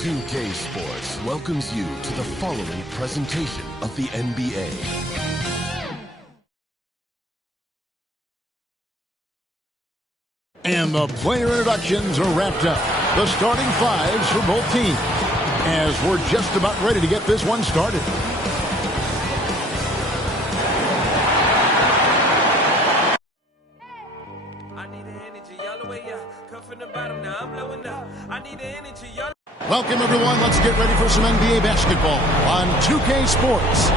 2K Sports welcomes you to the following presentation of the NBA. And the player introductions are wrapped up. The starting fives for both teams, as we're just about ready to get this one started. Welcome, everyone. Let's get ready for some NBA basketball on 2K Sports.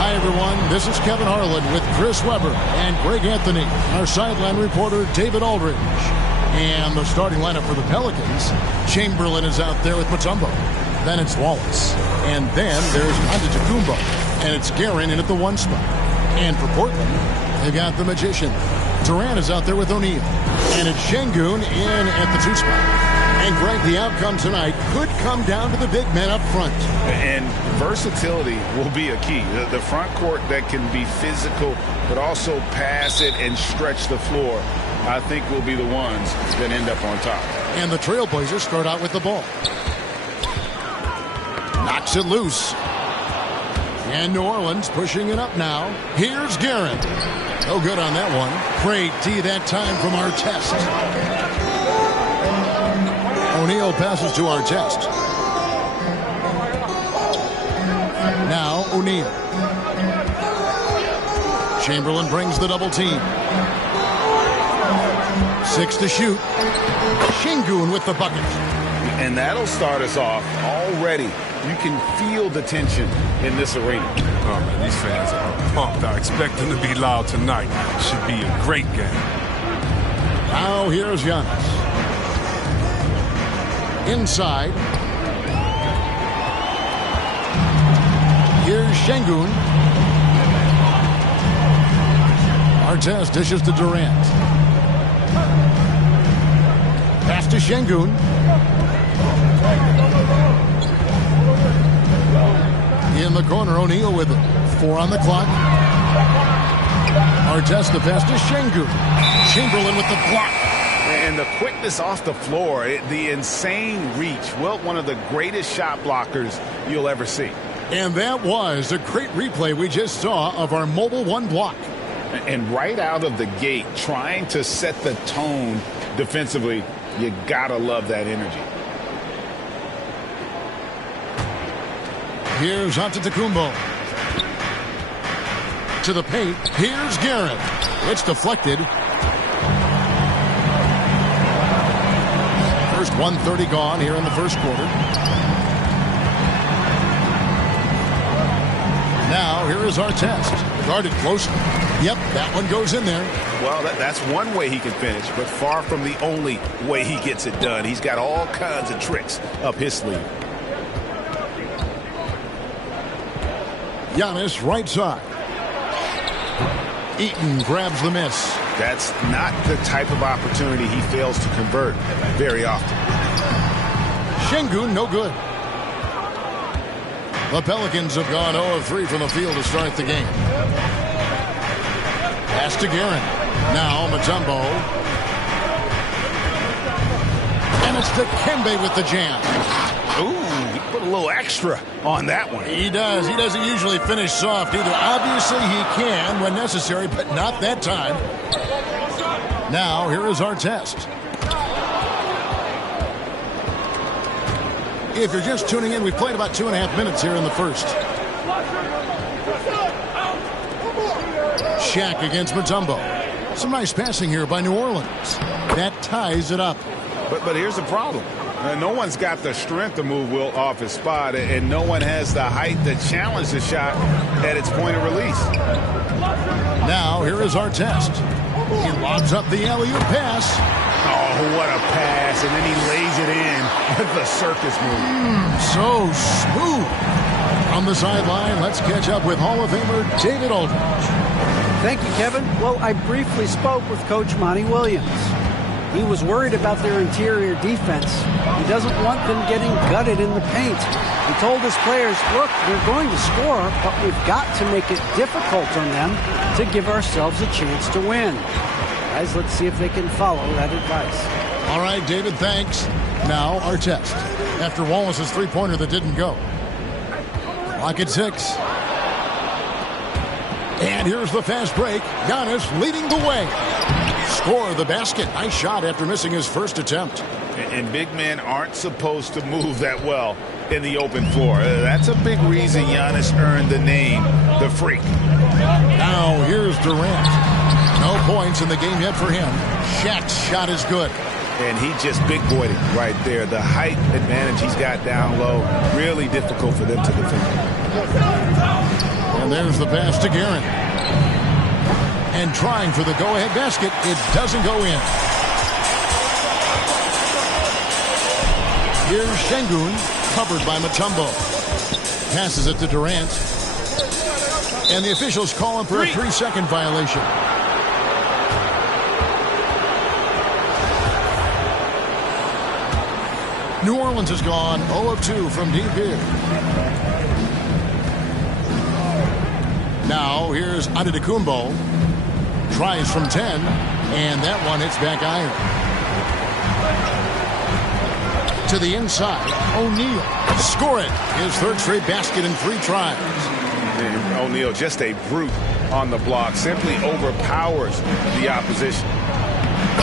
Hi, everyone. This is Kevin Harlan with Chris Webber and Greg Anthony, our sideline reporter David Aldridge. And the starting lineup for the Pelicans, Chamberlain is out there with Mutombo. Then it's Wallace. And then there's Antetokounmpo. And it's Guerin in at the 1 spot. And for Portland, they've got the Magician. Durant is out there with O'Neal. And it's Şengün in at the 2 spot. And, Greg, the outcome tonight could come down to the big men up front. And versatility will be a key. The front court that can be physical but also pass it and stretch the floor, I think, will be the ones that end up on top. And the Trailblazers start out with the ball. Knocks it loose. And New Orleans pushing it up now. Here's Guerin. No good on that one. Great D that time from Artest. O'Neal passes to Artest. Now O'Neal. Chamberlain brings the double team. 6 to shoot. Şengün with the bucket. And that'll start us off already. You can feel the tension in this arena. Oh, man, these fans are pumped. I expect them to be loud tonight. Should be a great game. Now here's Giannis. Inside. Here's Şengün. Artest dishes to Durant. Pass to Şengün. In the corner, O'Neal with it. 4 on the clock. Artest the pass to Şengün. Chamberlain with the block. And the quickness off the floor, the insane reach. Well, one of the greatest shot blockers you'll ever see. And that was a great replay we just saw of our Mobile One block. And right out of the gate, trying to set the tone defensively, you gotta love that energy. Here's Antetokounmpo. To the paint. Here's Guerin. It's deflected. First 1:30 gone here in the first quarter. Now here is Artest. Guarded closely. Yep, that one goes in there. Well, that's one way he can finish, but far from the only way he gets it done. He's got all kinds of tricks up his sleeve. Giannis right side. Eaton grabs the miss. That's not the type of opportunity he fails to convert very often. Şengün no good. The Pelicans have gone 0 of 3 from the field to start the game. Pass to Guerin. Now Mutombo. And it's to Kembe with the jam. Ooh, he put a little extra on that one. He does. He doesn't usually finish soft either. Obviously he can when necessary, but not that time. Now here is Artest. If you're just tuning in, we've played about 2.5 minutes here in the first. Shaq against Mutombo. Some nice passing here by New Orleans. That ties it up. But here's the problem. No one's got the strength to move Wilt off his spot, and no one has the height to challenge the shot at its point of release. Now here is Artest. He lobs up the alley-oop pass. Oh, what a pass, and then he lays it in with the circus move. So smooth. On the sideline, let's catch up with Hall of Famer David Aldridge. Thank you, Kevin. Well, I briefly spoke with Coach Monty Williams. He was worried about their interior defense. He doesn't want them getting gutted in the paint. He told his players, look, we're going to score, but we've got to make it difficult on them to give ourselves a chance to win. Guys, let's see if they can follow that advice. All right, David, thanks. Now Artest. After Wallace's three-pointer that didn't go. Clock at 6. And here's the fast break. Giannis leading the way. Score the basket. Nice shot after missing his first attempt. And big men aren't supposed to move that well in the open floor. That's a big reason Giannis earned the name, the Freak. Now here's Durant. No points in the game yet for him. Shaq's shot is good. And he just big-boyed it right there. The height advantage he's got down low, really difficult for them to defend. And there's the pass to Guerin. And trying for the go-ahead basket. It doesn't go in. Here's Şengün, covered by Mutombo. Passes it to Durant. And the officials call him for a 3-second violation. New Orleans has gone 0 of 2 from deep here. Now here's Antetokounmpo. Tries from 10. And that one hits back iron. To the inside. O'Neal. Score it. His third straight basket in 3 tries. And O'Neal, just a brute on the block. Simply overpowers the opposition.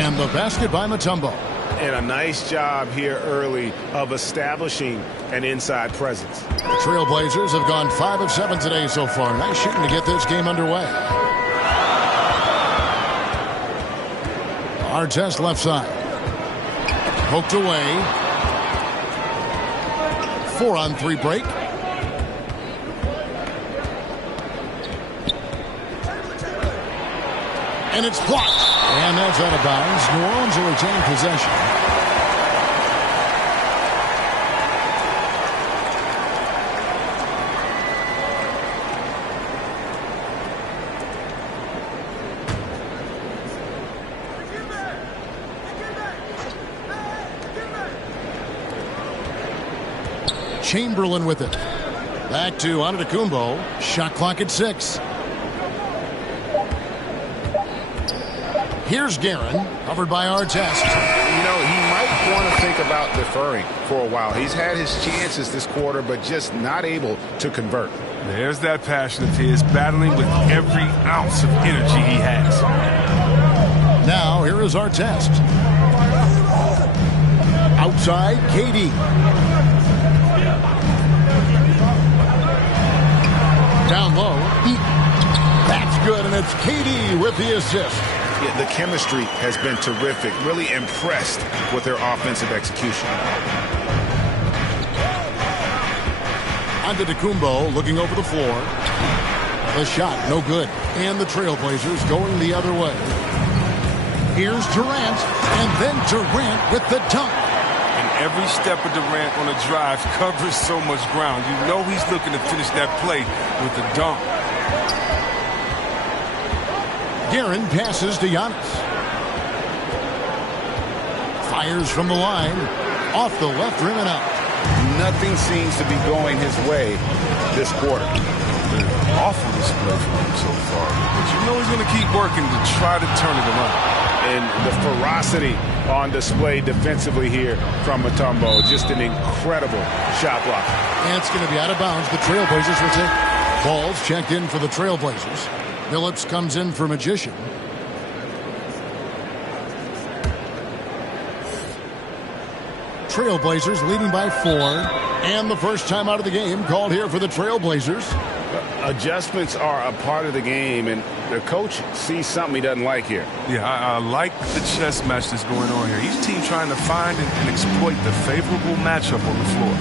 And the basket by Mutombo. And a nice job here early of establishing an inside presence. The Trailblazers have gone 5 of 7 today so far. Nice shooting to get this game underway. Artest left side. Poked away. 4-on-3 break. And it's blocked. And that's out of bounds. New Orleans will retain possession. Chamberlain with it. Back to Antetokounmpo. Shot clock at 6. Here's Guerin, covered by Artest. You know, he might want to think about deferring for a while. He's had his chances this quarter, but just not able to convert. There's that passion of his, battling with every ounce of energy he has. Now, here is Artest. Outside, KD. Down low. That's good, and it's KD with the assist. Yeah, the chemistry has been terrific. Really impressed with their offensive execution. Antetokounmpo looking over the floor. The shot, no good. And the Trailblazers going the other way. Here's Durant, and then Durant with the dunk. And every step of Durant on a drive covers so much ground. You know he's looking to finish that play with the dunk. Guerin passes to Giannis. Fires from the line. Off the left rim and out. Nothing seems to be going his way this quarter. Awful display from him so far. But you know he's going to keep working to try to turn it around. And the ferocity on display defensively here from Mutombo. Just an incredible shot block. And it's going to be out of bounds. The Trailblazers will take. Ball's checked in for the Trailblazers. Phillips comes in for Magician. Trailblazers leading by 4. And the first time out of the game called here for the Trailblazers. Adjustments are a part of the game, and the coach sees something he doesn't like here. Yeah, I like the chess match that's going on here. Each team trying to find and exploit the favorable matchup on the floor.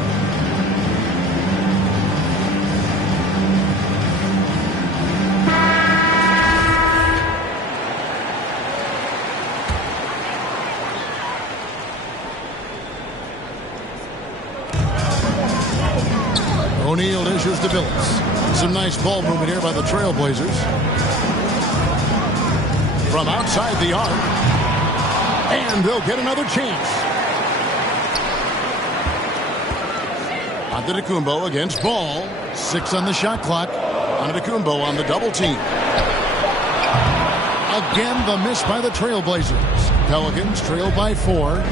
O'Neal issues to Phillips. Some nice ball movement here by the Trailblazers. From outside the arc. And they'll get another chance. Antetokounmpo against Ball. 6 on the shot clock. Antetokounmpo on the double team. Again, the miss by the Trailblazers. Pelicans trail by 4.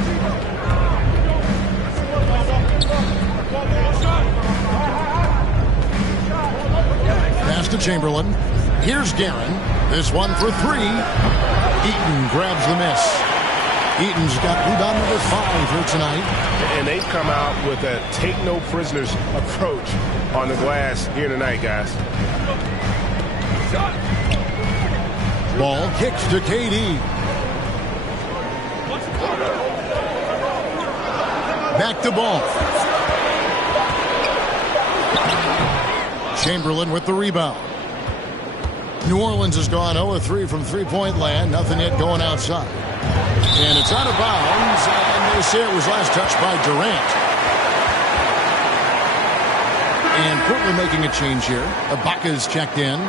Pass to Chamberlain. Here's Guerin. This one for three. Eaton grabs the miss. Eaton's got rebound number 5 here tonight. And they've come out with a take-no-prisoners approach on the glass here tonight, guys. Ball kicks to KD. Back to Ball. Chamberlain with the rebound. New Orleans has gone 0-3 from three-point land. Nothing yet going outside. And it's out of bounds. And they say it was last touched by Durant. And Portland making a change here. Ibaka's checked in.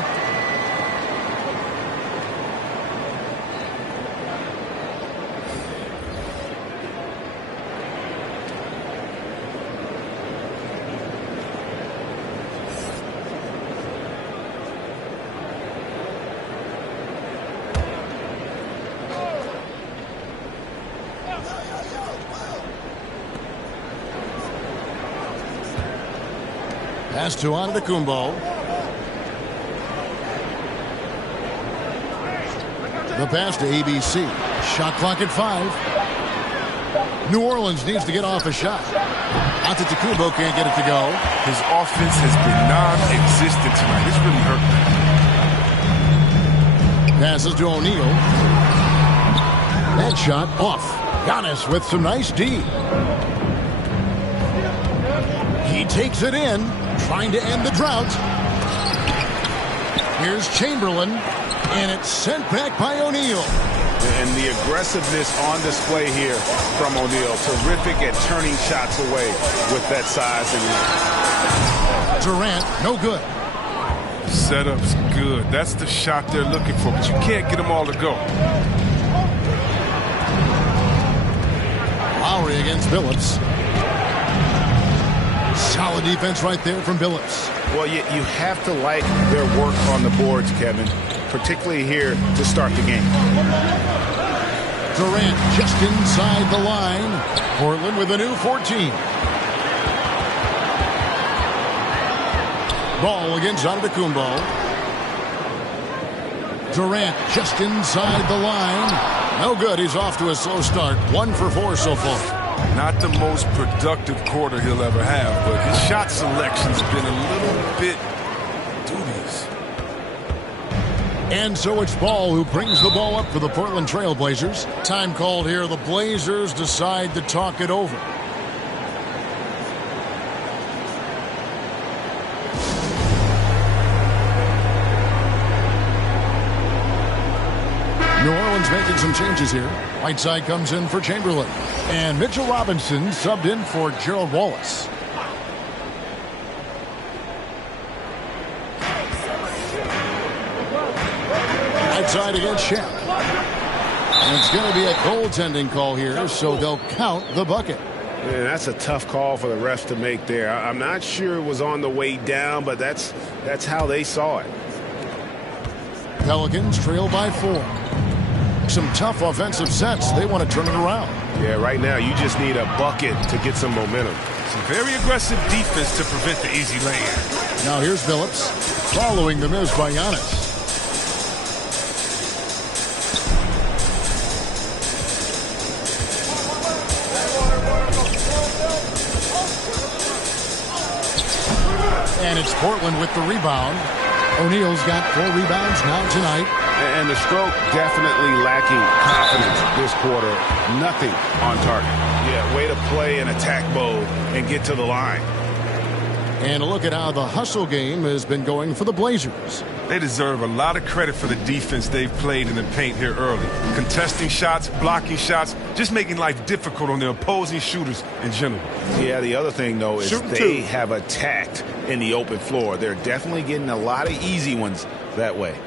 Pass to Antetokounmpo. The pass to ABC. Shot clock at 5. New Orleans needs to get off a shot. Antetokounmpo can't get it to go. His offense has been non-existent tonight. It's really hurt them. Passes to O'Neal. That shot off. Giannis with some nice D. He takes it in, trying to end the drought. Here's Chamberlain, and it's sent back by O'Neal. And the aggressiveness on display here from O'Neal. Terrific at turning shots away with that size. Durant, no good. Setup's good. That's the shot they're looking for, but you can't get them all to go. Lowry against Billups. Solid defense right there from Billups. Well, you have to like their work on the boards, Kevin, particularly here to start the game. Durant just inside the line. Portland with a new 14. Ball against Antetokounmpo. Durant just inside the line. No good. He's off to a slow start. 1 for 4 so far. Not the most productive quarter he'll ever have, but his shot selection's been a little bit dubious. And so it's Ball who brings the ball up for the Portland Trail Blazers. Time called here. The Blazers decide to talk it over. New Orleans making some changes here. Whiteside comes in for Chamberlain. And Mitchell Robinson subbed in for Gerald Wallace. Whiteside against Shaq. And it's going to be a goaltending call here, so they'll count the bucket. Man, that's a tough call for the refs to make there. I'm not sure it was on the way down, but that's how they saw it. Pelicans trail by 4. Some tough offensive sets. They want to turn it around. Yeah, right now you just need a bucket to get some momentum. Some very aggressive defense to prevent the easy lay-in. Now here's Billups following the miss by Giannis. And it's Portland with the rebound. O'Neal's got 4 rebounds now tonight. And the stroke definitely lacking confidence this quarter. Nothing on target. Yeah, way to play in attack mode and get to the line. And a look at how the hustle game has been going for the Blazers. They deserve a lot of credit for the defense they've played in the paint here early. Contesting shots, blocking shots, just making life difficult on the opposing shooters in general. Yeah, the other thing, though, is they have attacked in the open floor. They're definitely getting a lot of easy ones that way.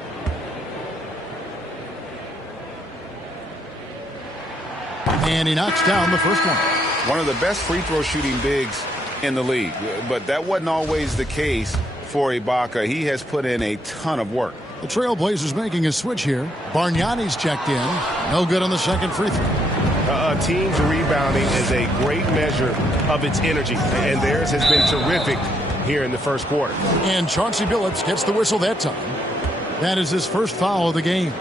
And he knocks down the first one. One of the best free throw shooting bigs in the league. But that wasn't always the case for Ibaka. He has put in a ton of work. The Trailblazers making a switch here. Bargnani's checked in. No good on the second free throw. A team's rebounding is a great measure of its energy, and theirs has been terrific here in the first quarter. And Chauncey Billups gets the whistle that time. That is his first foul of the game.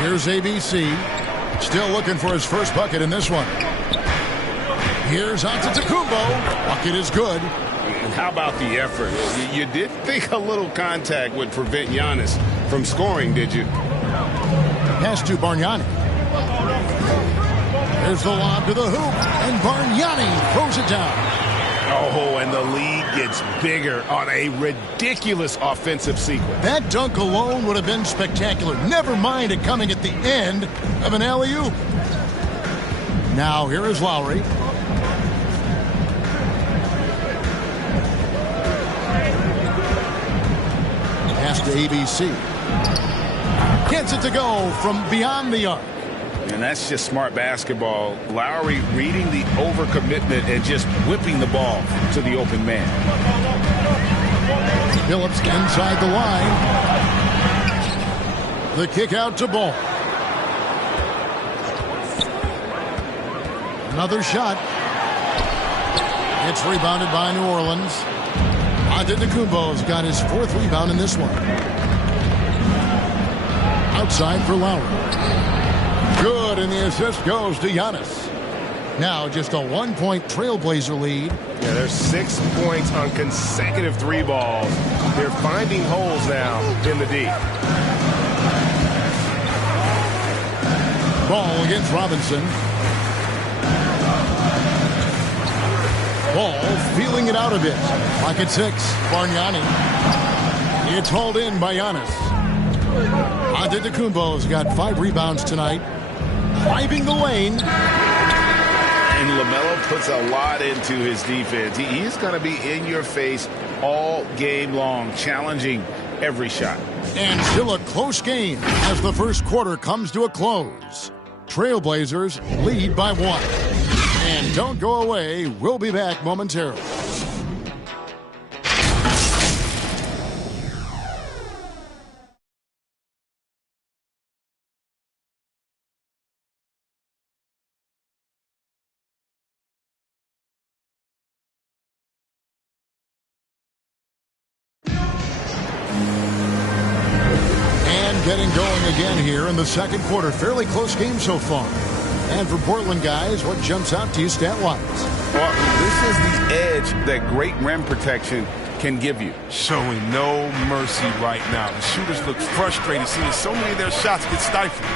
Here's ABC. Still looking for his first bucket in this one. Here's Antetokounmpo. Bucket is good. And how about the effort? You did think a little contact would prevent Giannis from scoring, did you? Pass to Bargnani. There's the lob to the hoop, and Bargnani throws it down. Oh, and the lead gets bigger on a ridiculous offensive sequence. That dunk alone would have been spectacular. Never mind it coming at the end of an alley-oop. Now here is Lowry. Pass to ABC. Gets it to go from beyond the arc. And that's just smart basketball. Lowry reading the overcommitment and just whipping the ball to the open man. Billups inside the line. The kick out to Ball. Another shot. It's rebounded by New Orleans. Antetokounmpo's got his fourth rebound in this one. Outside for Lowry. Good, and the assist goes to Giannis. Now just a 1-point Trailblazer lead. Yeah, there's 6 points on consecutive 3 balls. They're finding holes now in the D. Ball against Robinson. Ball feeling it out a bit. Pocket 6, Bargnani. It's hauled in by Giannis. Antetokounmpo's got 5 rebounds tonight. Driving the lane. And LaMelo puts a lot into his defense. He's going to be in your face all game long, challenging every shot. And still a close game as the first quarter comes to a close. Trailblazers lead by 1. And don't go away. We'll be back momentarily. Getting going again here in the second quarter. Fairly close game so far. And for Portland guys, what jumps out to you stat-wise? Well, this is the edge that great rim protection can give you. Showing no mercy right now. The shooters look frustrated seeing so many of their shots get stifled.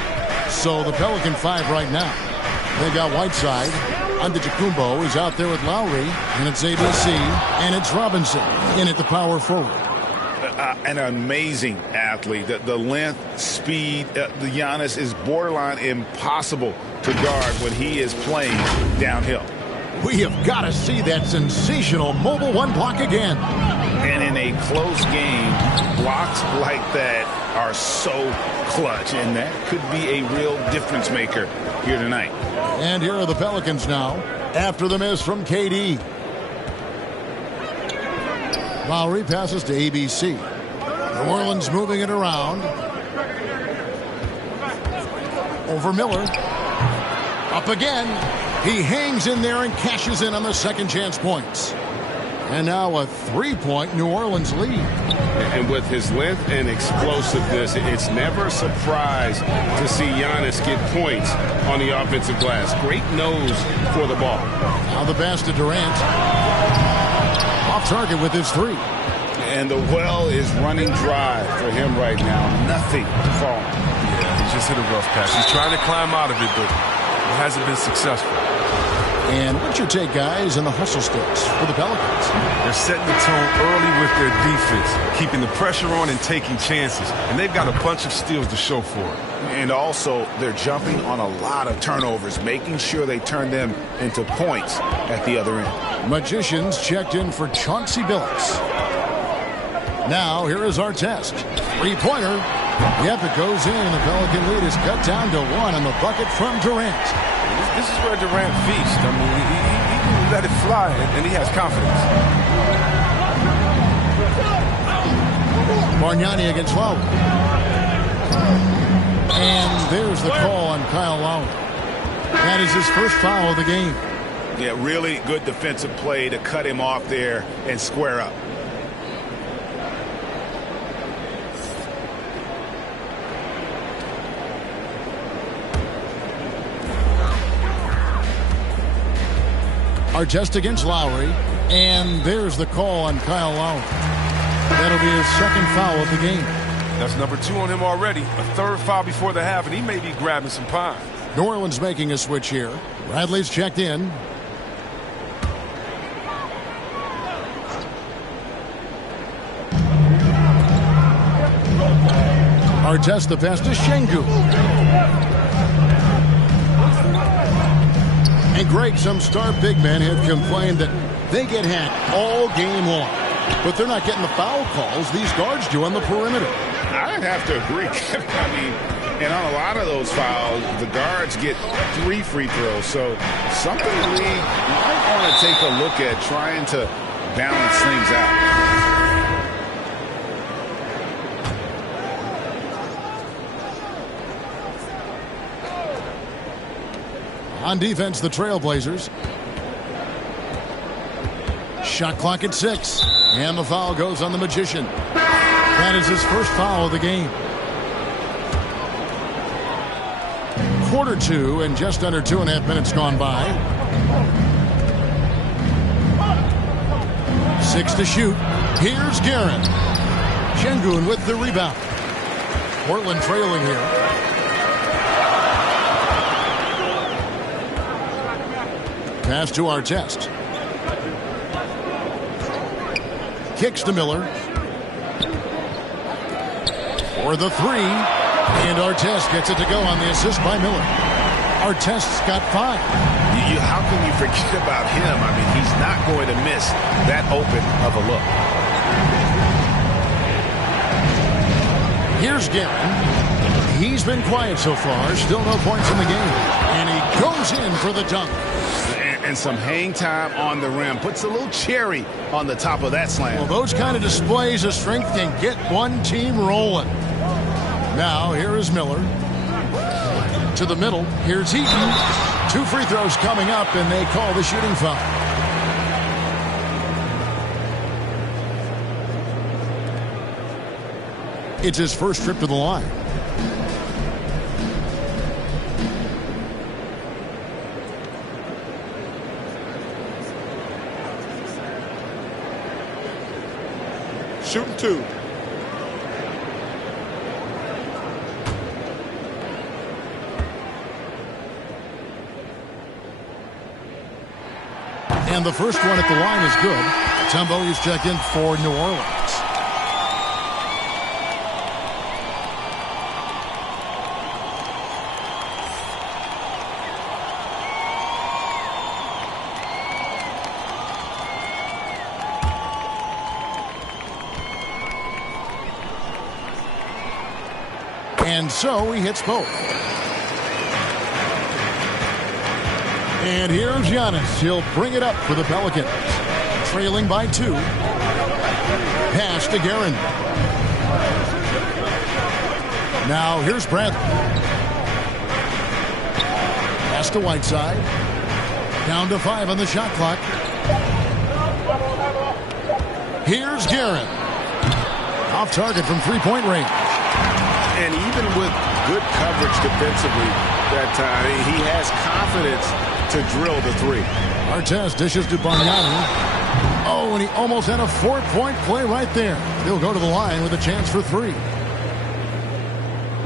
So the Pelican 5 right now. They got Whiteside. Antetokounmpo is out there with Lowry. And it's ABC. And it's Robinson in at the power forward. An amazing athlete. The length, speed, the Giannis is borderline impossible to guard when he is playing downhill. We have got to see that sensational mobile 1 block again. And in a close game, blocks like that are so clutch, and that could be a real difference maker here tonight. And here are the Pelicans now after the miss from KD. Lowry passes to ABC. New Orleans moving it around. Over Miller. Up again. He hangs in there and cashes in on the second chance points. And now a 3-point New Orleans lead. And with his length and explosiveness, it's never a surprise to see Giannis get points on the offensive glass. Great nose for the ball. Now the pass to Durant. Off target with his 3. And the well is running dry for him right now. Nothing to fall. Yeah, he just hit a rough pass. He's trying to climb out of it, but it hasn't been successful. And what's your take, guys, on the hustle sticks for the Pelicans? They're setting the tone early with their defense, keeping the pressure on and taking chances. And they've got a bunch of steals to show for it. And also, they're jumping on a lot of turnovers, making sure they turn them into points at the other end. Magicians checked in for Chauncey Billups. Now, here is our test. 3-pointer. Yep, it goes in, and the Pelican lead is cut down to 1 on the bucket from Durant. This is where Durant feasts. I mean, he let it fly, and he has confidence. Bargnani against Lowry. And there's the call on Kyle Lowry. That is his first foul of the game. Yeah, really good defensive play to cut him off there and square up. Artest against Lowry. And there's the call on Kyle Lowry. That'll be his second foul of the game. That's number 2 on him already. A third foul before the half, and he may be grabbing some pine. New Orleans making a switch here. Bradley's checked in. Artest the pass to Şengün. And Greg, some star big men have complained that they get hacked all game long. But they're not getting the foul calls these guards do on the perimeter. I'd have to agree. I mean, and on a lot of those fouls, the guards get 3 free throws. So something the league might want to take a look at, trying to balance things out. On defense, the Trailblazers. Shot clock at 6. And the foul goes on the Magician. That is his first foul of the game. Quarter 2 and just under 2.5 minutes gone by. 6 to shoot. Here's Guerin. Şengün with the rebound. Portland trailing here. Pass to Artest. Kicks to Miller. For the 3. And Artest gets it to go on the assist by Miller. Artest's got 5. How can you forget about him? I mean, he's not going to miss that open of a look. Here's Guerin. He's been quiet so far. Still no points in the game. And he goes in for the dunk. And some hang time on the rim. Puts a little cherry on the top of that slam. Well, those kind of displays of strength can get one team rolling. Now, here is Miller. To the middle. Here's Heaton. 2 free throws coming up, and they call the shooting foul. It's his first trip to the line. Shooting 2. And the first one at the line is good. Tumbo is checked in for New Orleans. And so he hits both. And here's Giannis. He'll bring it up for the Pelicans. Trailing by 2. Pass to Guerin. Now here's Bradley. Pass to Whiteside. Down to 5 on the shot clock. Here's Guerin. Off target from 3-point range. And even with good coverage defensively that time, he has confidence to drill the 3. Artest dishes to Bargnani. Oh, and he almost had a 4-point play right there. He'll go to the line with a chance for 3.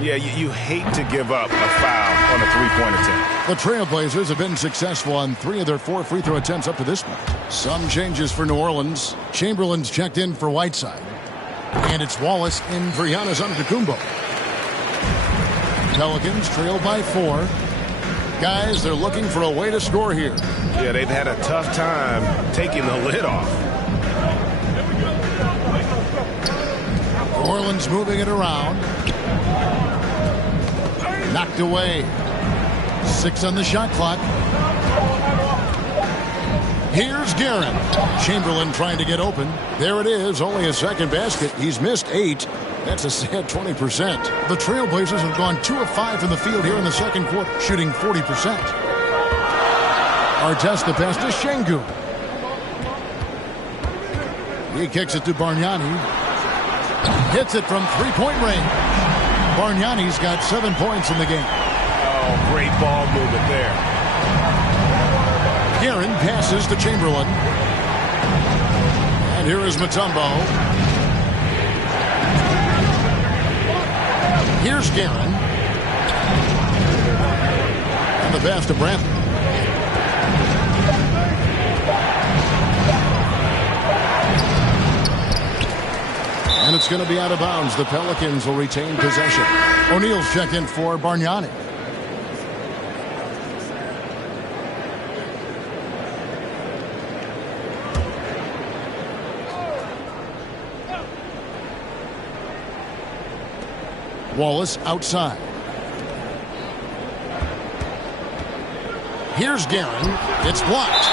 Yeah, you hate to give up a foul on a 3-point attempt. The Trailblazers have been successful on 3 of their 4 free throw attempts up to this point. Some changes for New Orleans. Chamberlain's checked in for Whiteside. And it's Wallace in for Giannis Antetokounmpo. Pelicans trail by 4. Guys, they're looking for a way to score here. Yeah, they've had a tough time taking the lid off. New Orleans moving it around. Knocked away. 6 on the shot clock. Here's Guerin. Chamberlain trying to get open. There it is, only a second basket. He's missed 8. That's a sad 20%. The Trailblazers have gone 2 of 5 from the field here in the second quarter, shooting 40%. Artest the pass to Şengün. He kicks it to Bargnani. Hits it from three-point range. Bargnani's got 7 points in the game. Oh, great ball movement there. Guerin passes to Chamberlain. And here is Mutombo. Here's Guerin. And the pass to Brantley. And it's going to be out of bounds. The Pelicans will retain possession. O'Neal's checked in for Bargnani. Wallace outside. Here's Guerin. It's blocked.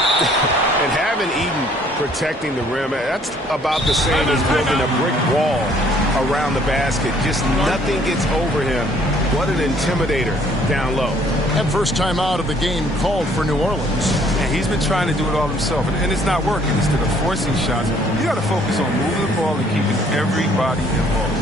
And having Eden protecting the rim, that's about the same as building a brick wall around the basket. Just nothing gets over him. What an intimidator down low. And first time out of the game called for New Orleans. And he's been trying to do it all himself, and it's not working. Instead of forcing shots, you got to focus on moving the ball and keeping everybody involved.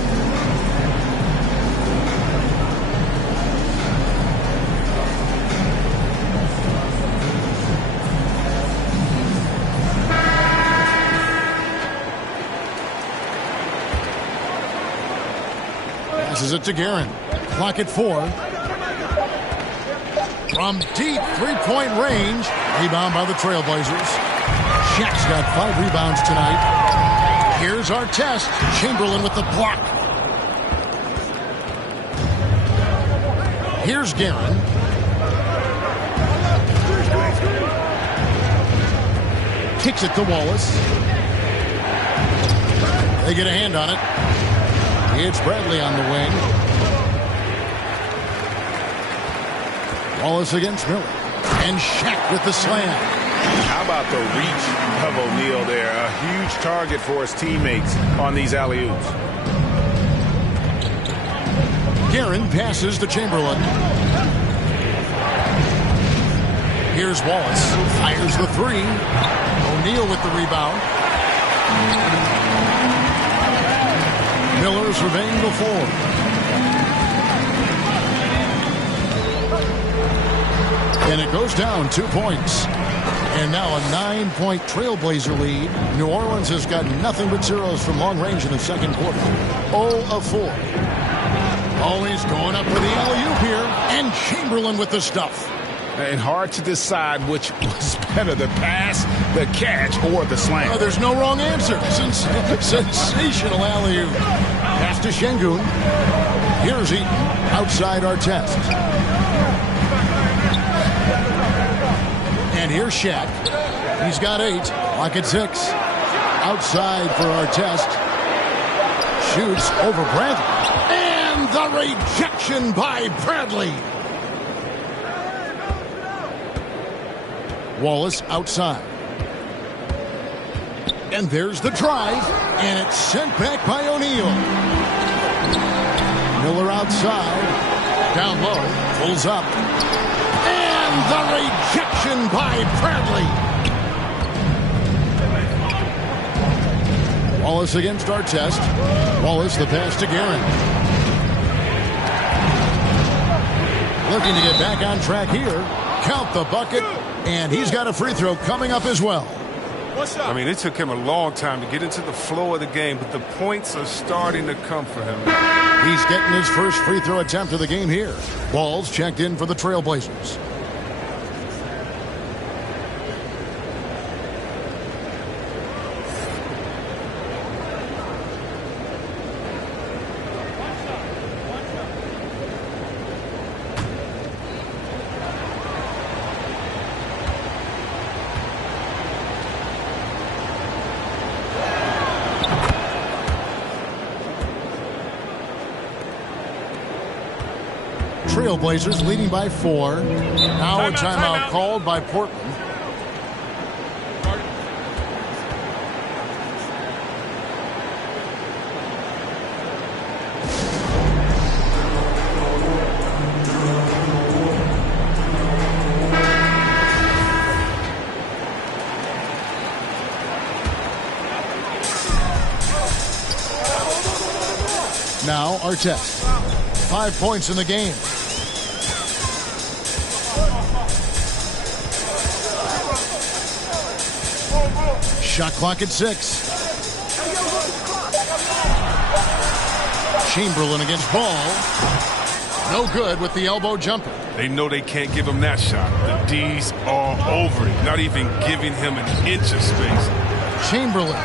Passes it to Guerin. Clock at 4. From deep three-point range. Rebound by the Trailblazers. Shaq's got 5 rebounds tonight. Here's Artest. Chamberlain with the block. Here's Guerin. Kicks it to Wallace. They get a hand on it. It's Bradley on the wing. Wallace against Miller. And Shaq with the slam. How about the reach of O'Neal there? A huge target for his teammates on these alley-oops. Guerin passes to Chamberlain. Here's Wallace. Fires the 3. O'Neal with the rebound. Miller surveying the 4. And it goes down 2 points. And now a 9-point Trailblazer lead. New Orleans has got nothing but zeros from long range in the second quarter. 0 of 4. Always going up for the alley-oop here. And Chamberlain with the stuff. And hard to decide which was better, the pass, the catch, or the slam. Oh, there's no wrong answer. Sensational alley-oop. Pass to Şengün. Here's Eaton. Outside Artest. And here's Shaq. He's got 8. Lock at 6. Outside for Artest. Shoots over Bradley. And the rejection by Bradley. Wallace outside. And there's the drive. And it's sent back by O'Neal. Miller outside. Down low. Pulls up. And the rejection by Bradley. Wallace against Artest. Wallace the pass to Guerin. Looking to get back on track here. Count the bucket. And he's got a free throw coming up as well. I mean, it took him a long time to get into the flow of the game, but the points are starting to come for him. He's getting his first free throw attempt of the game here. Ball's checked in for the Trailblazers. Trailblazers leading by 4. Now a timeout called by Portland. Now Artest. 5 points in the game. Shot clock at 6. Chamberlain against Ball. No good with the elbow jumper. They know they can't give him that shot. The D's all over it, not even giving him an inch of space. Chamberlain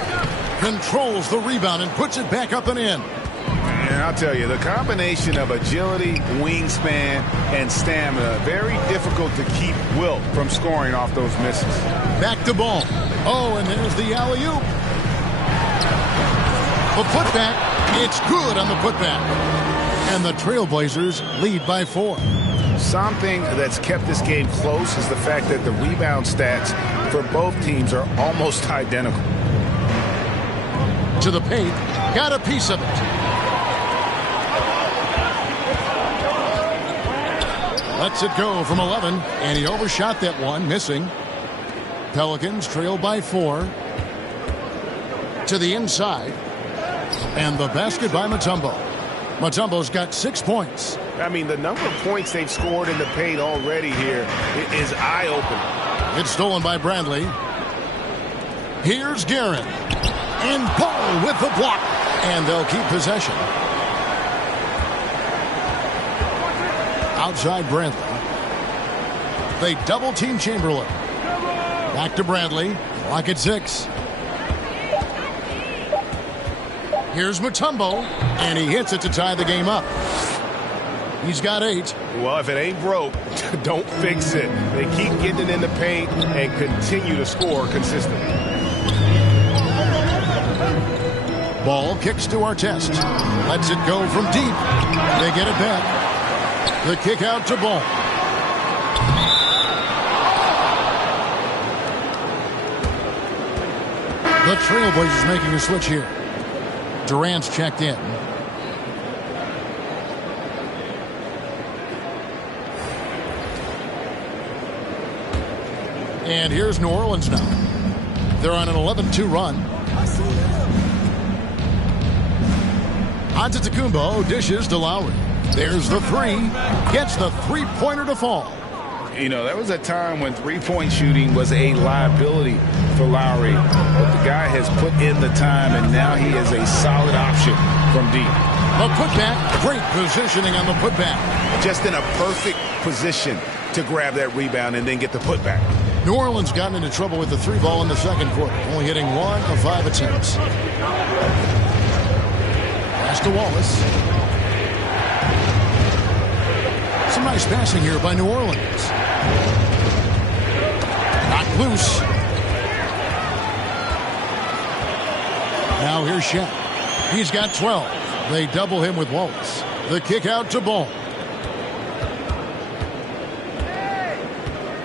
controls the rebound and puts it back up and in. And I'll tell you, the combination of agility, wingspan, and stamina, very difficult to keep Wilt from scoring off those misses. Back to Ball. Oh, and there's the alley-oop. The putback. It's good on the putback. And the Trailblazers lead by 4. Something that's kept this game close is the fact that the rebound stats for both teams are almost identical. To the paint. Got a piece of it. Lets it go from 11. And he overshot that one, missing. Pelicans trail by 4. To the inside. And the basket by Mutombo. Mutombo's got 6 points. I mean, the number of points they've scored in the paint already here is eye-opening. It's stolen by Bradley. Here's Guerin. And Ball with the block. And they'll keep possession. Outside Bradley. They double-team Chamberlain. Back to Bradley. Clock at 6. Here's Mutombo, and he hits it to tie the game up. He's got 8. Well, if it ain't broke, don't fix it. They keep getting it in the paint and continue to score consistently. Ball kicks to Artest. Lets it go from deep. They get it back. The kick out to Ball. The Trailblazers making a switch here. Durant's checked in. And here's New Orleans now. They're on an 11-2 run. Antetokounmpo dishes to Lowry. There's the 3. Gets the three-pointer to fall. You know, there was a time when three-point shooting was a liability for Lowry. But the guy has put in the time, and now he is a solid option from deep. The putback. Great positioning on the putback. Just in a perfect position to grab that rebound and then get the putback. New Orleans gotten into trouble with the 3 ball in the second quarter, only hitting 1 of 5 attempts. Pass to Wallace. Some nice passing here by New Orleans. Knocked loose. Now here's Shaq. He's got 12. They double him with Wallace. The kick out to Ball.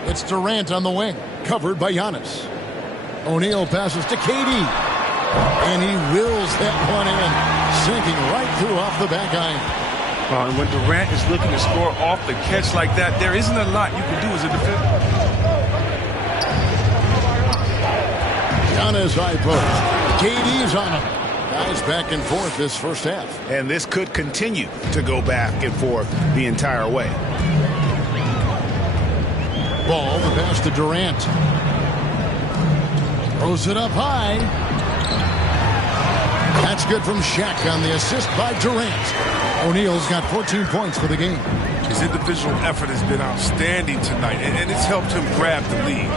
It's Durant on the wing, covered by Giannis. O'Neal passes to KD. And he wills that one in, sinking right through off the back iron. And when Durant is looking to score off the catch like that, there isn't a lot you can do as a defender. Giannis high post. KD's on him. Guys back and forth this first half. And this could continue to go back and forth the entire way. Ball, the pass to Durant. Throws it up high. That's good from Shaq on the assist by Durant. O'Neal's got 14 points for the game. His individual effort has been outstanding tonight, and it's helped him grab the lead.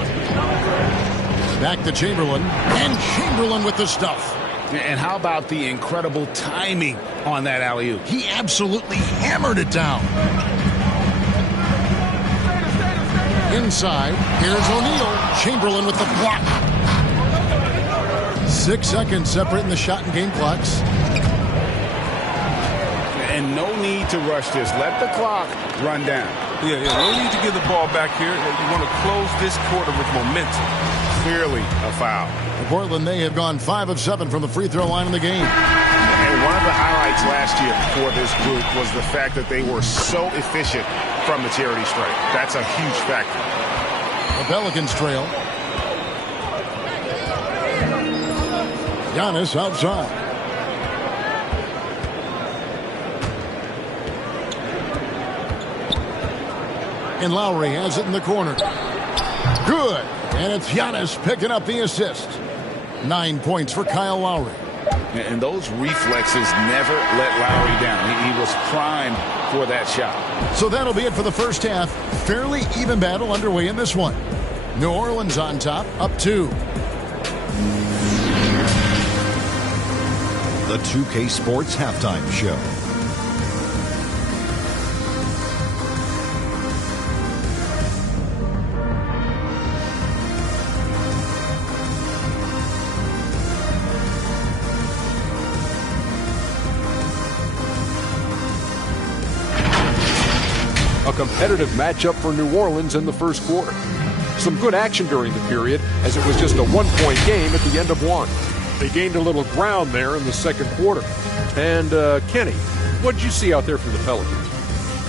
Back to Chamberlain, and Chamberlain with the stuff. And how about the incredible timing on that alley-oop? He absolutely hammered it down. Inside, here's O'Neal. Chamberlain with the block. 6 seconds separating the shot and game clocks. And no need to rush this. Let the clock run down. Yeah, no need to give the ball back here. You want to close this quarter with momentum. Clearly a foul. Portland, they have gone 5 of 7 from the free throw line in the game. And one of the highlights last year for this group was the fact that they were so efficient from the charity stripe. That's a huge factor. The Pelicans trail. Giannis outside. And Lowry has it in the corner. Good. And it's Giannis picking up the assist. 9 points for Kyle Lowry. And those reflexes never let Lowry down. He was primed for that shot. So that'll be it for the first half. Fairly even battle underway in this one. New Orleans on top, up 2. The 2K Sports Halftime Show. A competitive matchup for New Orleans in the first quarter. Some good action during the period, as it was just a one-point game at the end of one. They gained a little ground there in the second quarter. And, Kenny, what did you see out there from the Pelicans?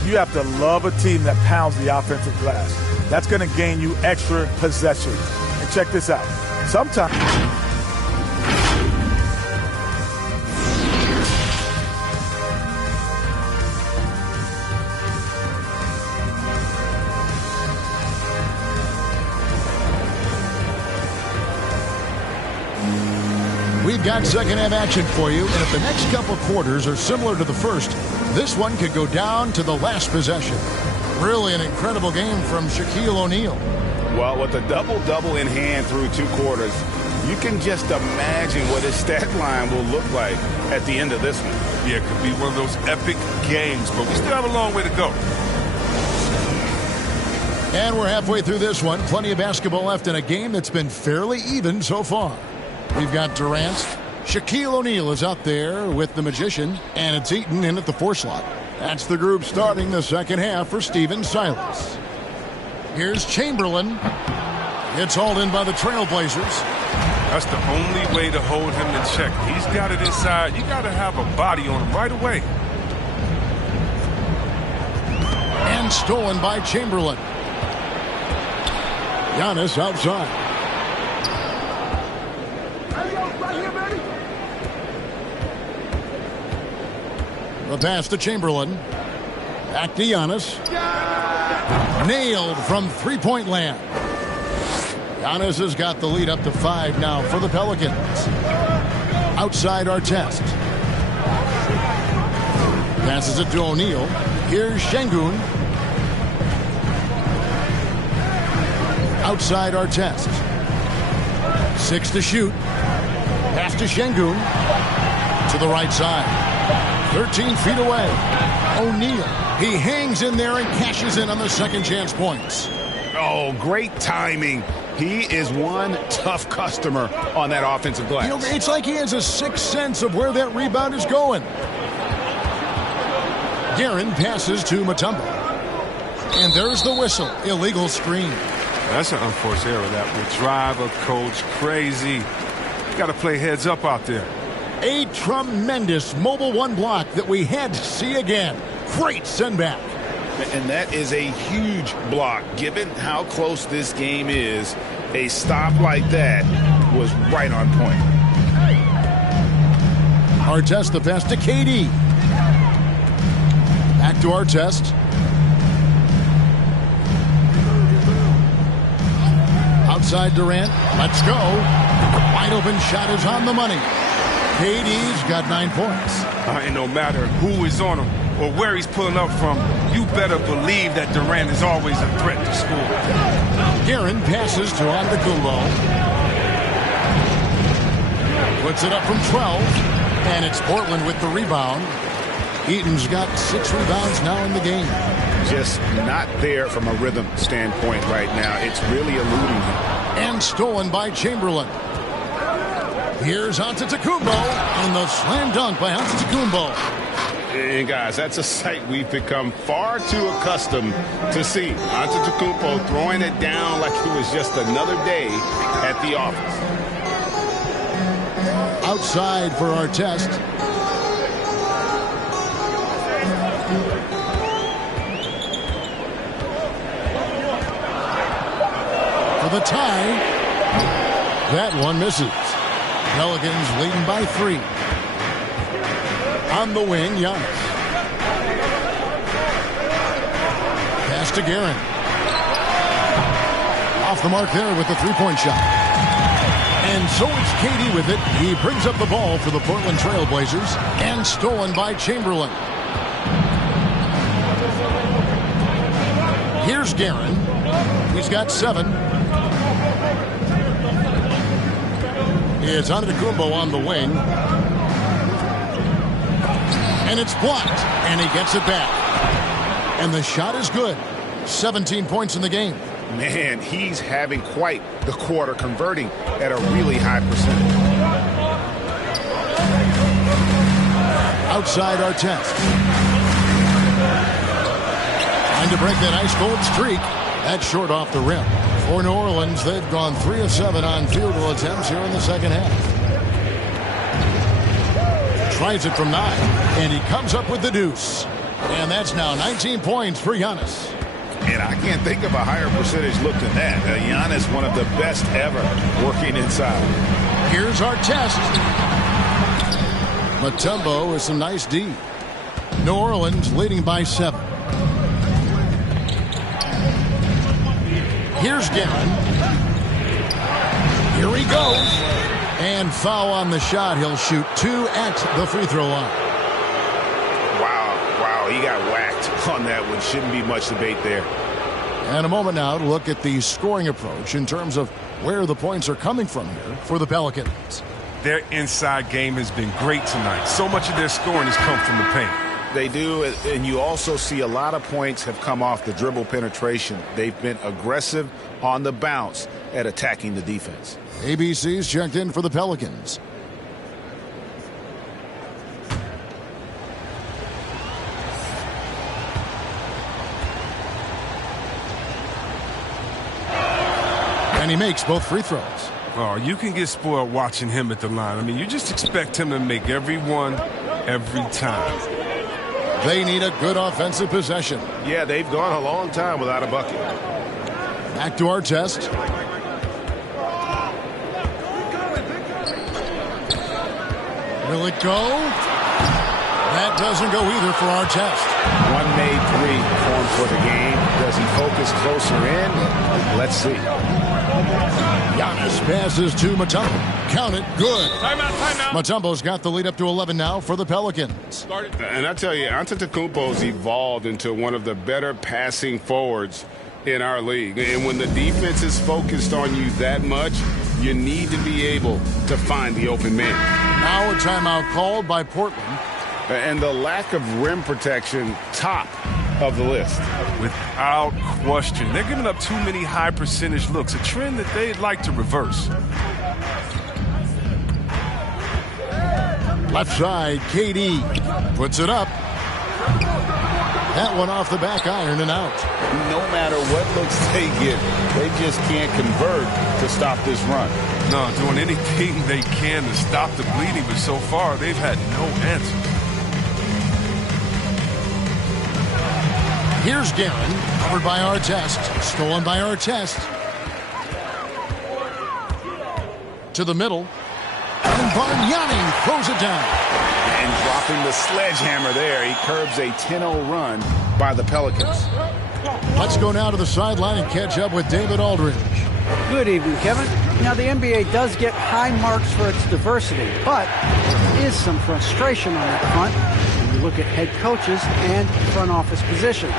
You have to love a team that pounds the offensive glass. That's going to gain you extra possessions. And check this out. Sometimes... We've got second half action for you, and if the next couple quarters are similar to the first, this one could go down to the last possession. Really an incredible game from Shaquille O'Neal. Well, with a double-double in hand through 2 quarters, you can just imagine what his stat line will look like at the end of this one. Yeah, it could be one of those epic games, but we still have a long way to go. And we're halfway through this one. Plenty of basketball left in a game that's been fairly even so far. We've got Durant. Shaquille O'Neal is out there with the Magician, and it's Eaton in at the 4 slot. That's the group starting the second half for Stephen Silas. Here's Chamberlain. It's hauled in by the Trailblazers. That's the only way to hold him in check. He's got it inside. You got to have a body on him right away. And stolen by Chamberlain. Giannis outside. The pass to Chamberlain. Back to Giannis. Nailed from three-point land. Giannis has got the lead up to 5 now for the Pelicans. Outside Artest. Passes it to O'Neal. Here's Şengün. Outside Artest. 6 to shoot. Pass to Şengün. To the right side. 13 feet away. O'Neal. He hangs in there and cashes in on the second chance points. Oh, great timing. He is one tough customer on that offensive glass. You know, it's like he has a sixth sense of where that rebound is going. Guerin passes to Mutombo. And there's the whistle. Illegal screen. That's an unforced error. That will drive a coach crazy. You got to play heads up out there. A tremendous mobile 1 block that we had to see again. Great send back. And that is a huge block. Given how close this game is, a stop like that was right on point. Artest the pass to KD. Back to Artest. Outside Durant. Let's go. Wide open shot is on the money. KD's got 9 points. And no matter who is on him or where he's pulling up from, you better believe that Durant is always a threat to score. Guerin passes to Antetokounmpo. Puts it up from 12. And it's Portland with the rebound. Eaton's got 6 rebounds now in the game. Just not there from a rhythm standpoint right now. It's really eluding him. And stolen by Chamberlain. Here's Antetokounmpo, and the slam dunk by Antetokounmpo. And guys, that's a sight we've become far too accustomed to see. Antetokounmpo throwing it down like it was just another day at the office. Outside for Artest. For the tie. That one misses. Pelicans leading by 3. On the wing, Giannis. Pass to Guerin. Off the mark there with the three-point shot. And so it's KD with it. He brings up the ball for the Portland Trail Blazers, and stolen by Chamberlain. Here's Guerin. He's got 7. It's Antetokounmpo on the wing. And it's blocked, and he gets it back. And the shot is good. 17 points in the game. Man, he's having quite the quarter, converting at a really high percentage. Outside Artest. Trying to break that ice-cold streak. That's short off the rim. For New Orleans, they've gone 3 of 7 on field goal attempts here in the second half. Tries it from 9, and he comes up with the deuce. And that's now 19 points for Giannis. And I can't think of a higher percentage look than that. Giannis, one of the best ever working inside. Here's our test. Mutombo with some nice D. New Orleans leading by 7. Here's Guerin. Here he goes. And foul on the shot. He'll shoot 2 at the free throw line. Wow, he got whacked on that one. Shouldn't be much debate there. And a moment now to look at the scoring approach in terms of where the points are coming from here for the Pelicans. Their inside game has been great tonight. So much of their scoring has come from the paint. They do, and you also see a lot of points have come off the dribble penetration. They've been aggressive on the bounce at attacking the defense. ABC's checked in for the Pelicans. And he makes both free throws. Oh, you can get spoiled watching him at the line. I mean, you just expect him to make every one, every time. They need a good offensive possession. Yeah, they've gone a long time without a bucket. Back to our test. Will it go? That doesn't go either for our test. One made 3 for him for the game. Does he focus closer in? Let's see. Giannis passes to Mutombo. Count it. Good. Timeout. Mutombo's got the lead up to 11 now for the Pelicans. And I tell you, Antetokounmpo's evolved into one of the better passing forwards in our league. And when the defense is focused on you that much, you need to be able to find the open man. Now a timeout called by Portland. And the lack of rim protection, top of the list. Without question. They're giving up too many high percentage looks, a trend that they'd like to reverse. Left side, KD puts it up. That one off the back iron and out. No matter what looks they get, they just can't convert to stop this run. No, doing anything they can to stop the bleeding, but so far they've had no answer. Here's Guerin, covered by Artest, stolen by Artest. To the middle, and Bargnani throws it down. And dropping the sledgehammer there, he curbs a 10-0 run by the Pelicans. Let's go now to the sideline and catch up with David Aldridge. Good evening, Kevin. Now, the NBA does get high marks for its diversity, but there is some frustration on that front when you look at head coaches and front office positions.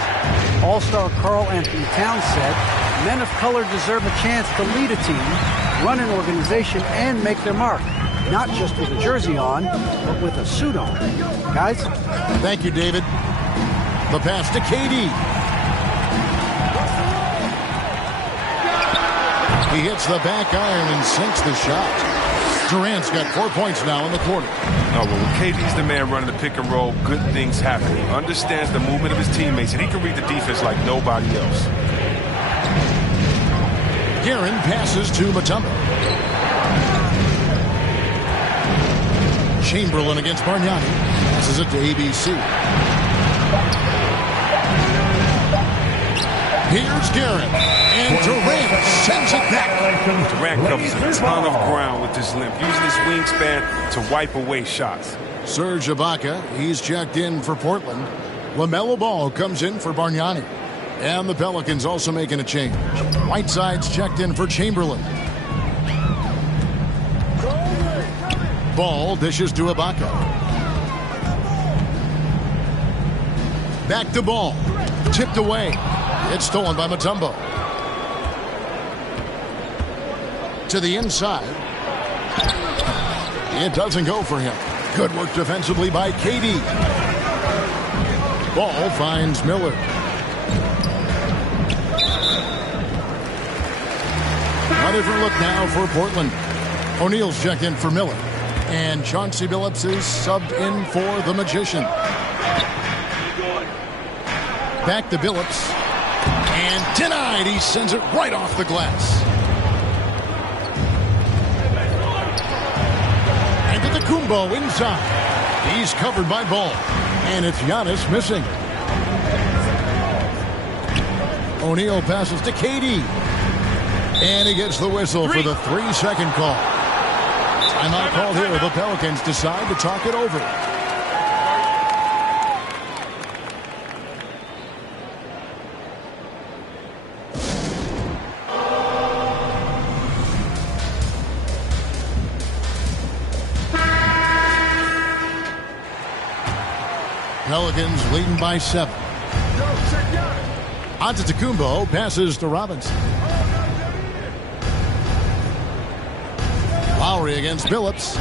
All-star Karl Anthony Towns said, men of color deserve a chance to lead a team, run an organization, and make their mark. Not just with a jersey on, but with a suit on. Guys? Thank you, David. The pass to KD. He hits the back iron and sinks the shot. Durant's got 4 points now in the quarter. Oh, well, when KD's the man running the pick and roll, good things happen. He understands the movement of his teammates, and he can read the defense like nobody else. Guerin passes to Mutombo. Chamberlain against Bargnani. Passes it to ABC. Here's Guerin. And Durant sends it back. Durant covers a ton of ground with his limp, using his wingspan to wipe away shots. Serge Ibaka, he's checked in for Portland. LaMelo Ball comes in for Bargnani. And the Pelicans also making a change. Whiteside's checked in for Chamberlain. Ball dishes to Ibaka. Back to Ball. Tipped away. It's stolen by Mutombo. To the inside. It doesn't go for him. Good work defensively by KD. Ball finds Miller. A different look now for Portland. O'Neal's checked in for Miller. And Chauncey Billups is subbed in for the Magician. Back to Billups. And denied. He sends it right off the glass. And to the Kumbo inside. He's covered by Ball. And it's Giannis missing. O'Neal passes to KD. And he gets the whistle for the 3-second call. Timeout called here. The Pelicans decide to talk it over. Pelicans leading by 7. Antetokounmpo passes to Robinson. Lowry against Billups.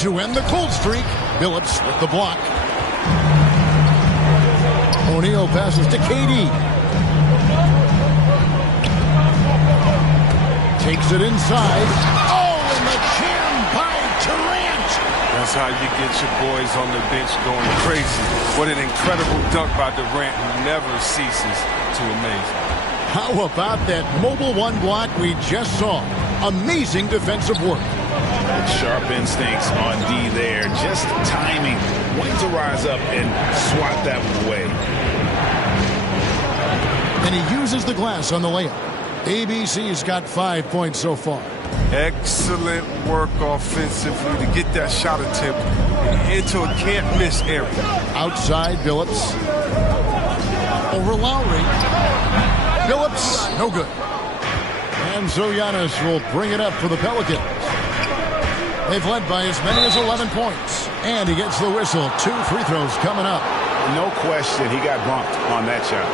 To end the cold streak, Billups with the block. O'Neal passes to KD. Takes it inside. Oh, and the jam by Durant. That's how you get your boys on the bench going crazy. What an incredible dunk by Durant, who never ceases to amaze me. How about that mobile one block we just saw? Amazing defensive work. Sharp instincts on D there. Just timing. When to rise up and swat that one away. And he uses the glass on the layup. ABC's got 5 points so far. Excellent work offensively to get that shot attempt into a can't-miss area. Outside, Billups. Over Lowry. Billups, no good. And so Giannis will bring it up for the Pelicans. They've led by as many as 11 points. And he gets the whistle. 2 free throws coming up. No question, he got bumped on that shot.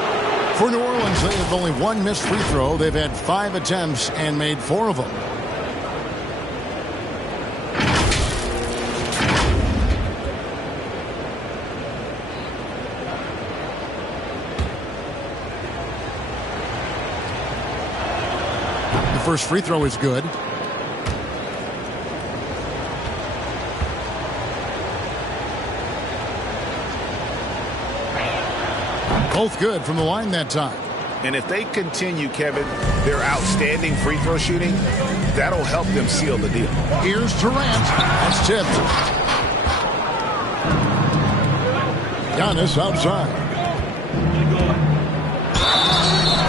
For New Orleans, they have only 1 missed free throw. They've had 5 attempts and made 4 of them. First free throw is good. Both good from the line that time. And if they continue, Kevin, their outstanding free throw shooting, that'll help them seal the deal. Here's Durant. That's tipped. Giannis outside.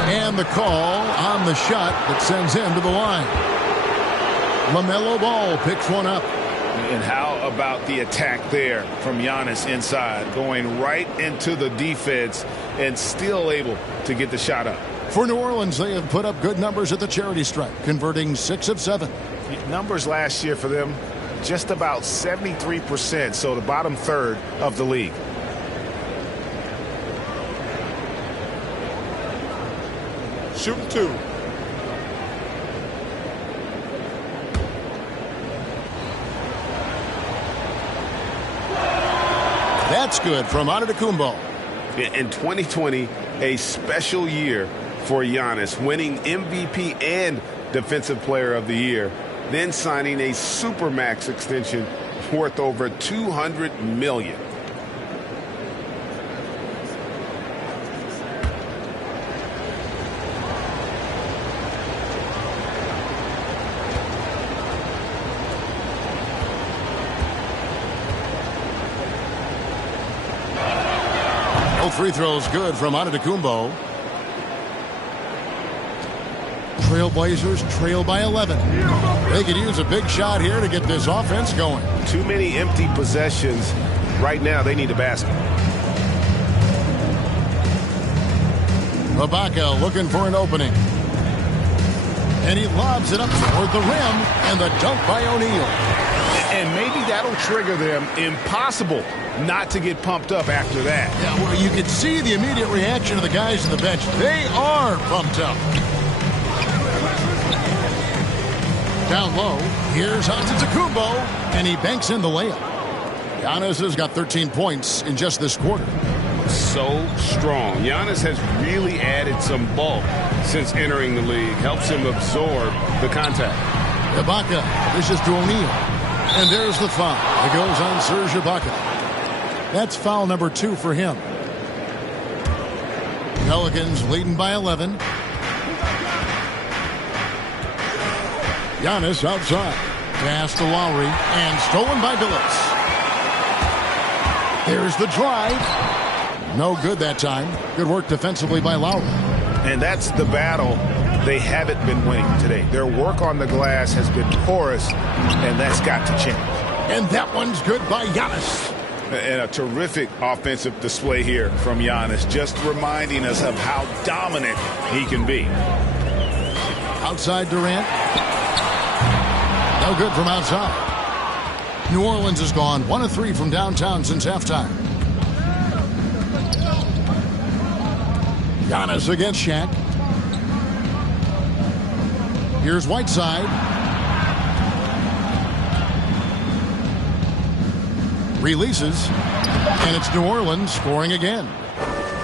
And the call on the shot that sends him to the line. LaMelo Ball picks one up. And how about the attack there from Giannis inside, going right into the defense and still able to get the shot up. For New Orleans, they have put up good numbers at the charity stripe, converting 6 of 7. Numbers last year for them, just about 73%, so the bottom third of the league. Shooting 2. That's good from Antetokounmpo. In 2020, a special year for Giannis, winning MVP and Defensive Player of the Year, then signing a Supermax extension worth over $200 million. Free throws good from Antetokounmpo. Trailblazers trail by 11. They could use a big shot here to get this offense going. Too many empty possessions. Right now, they need a basket. Ibaka looking for an opening. And he lobs it up toward the rim, and the dunk by O'Neal. And maybe that'll trigger them. Impossible not to get pumped up after that. Yeah, well, you can see the immediate reaction of the guys on the bench. They are pumped up. Down low, here's Antetokounmpo, and he banks in the layup. Giannis has got 13 points in just this quarter. So strong. Giannis has really added some bulk since entering the league. Helps him absorb the contact. Ibaka dishes to O'Neal. And there's the foul. It goes on Serge Ibaka. That's foul number 2 for him. Pelicans leading by 11. Giannis outside. Pass to Lowry. And stolen by Billups. There's the drive. No good that time. Good work defensively by Lowry. And that's the battle they haven't been winning today. Their work on the glass has been porous, and that's got to change. And that one's good by Giannis. And a terrific offensive display here from Giannis, just reminding us of how dominant he can be. Outside Durant. No good from outside. New Orleans has gone 1 of 3 from downtown since halftime. Giannis against Shaq. Here's Whiteside. Releases. And it's New Orleans scoring again.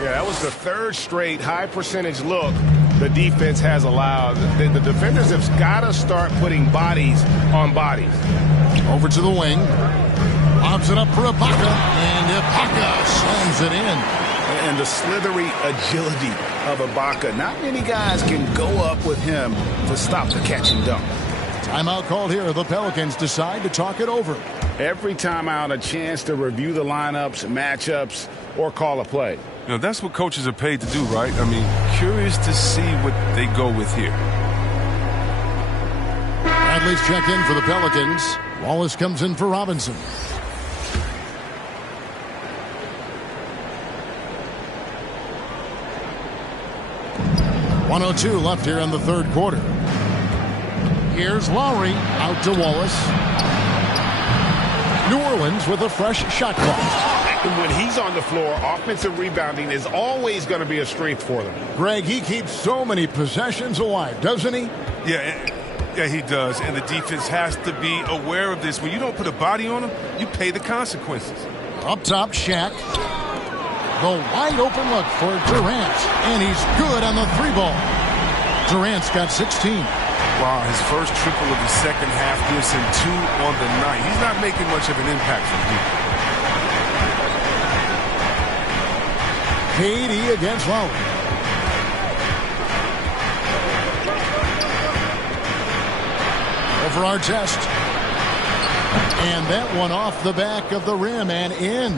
Yeah, that was the 3rd straight high percentage look the defense has allowed. The defenders have got to start putting bodies on bodies. Over to the wing. Lobs it up for Ibaka. And Ibaka slams it in. And the slithery agility of Ibaka. Not many guys can go up with him to stop the catch and dunk. Timeout called here. The Pelicans decide to talk it over. Every timeout, a chance to review the lineups, matchups, or call a play. You know, that's what coaches are paid to do, right? I mean, curious to see what they go with here. Bradley's check in for the Pelicans. Wallace comes in for Robinson. .102 left here in the 3rd quarter. Here's Lowry out to Wallace. New Orleans with a fresh shot clock. When he's on the floor, offensive rebounding is always going to be a strength for them. Greg, he keeps so many possessions alive, doesn't he? Yeah, he does. And the defense has to be aware of this. When you don't put a body on him, you pay the consequences. Up top, Shaq. The wide open look for Durant. And he's good on the 3-ball. Durant's got 16. Wow, his first triple of the second half gives him 2 on the night. He's not making much of an impact from deep. KD against Lowry. Over our test. And that one off the back of the rim and in.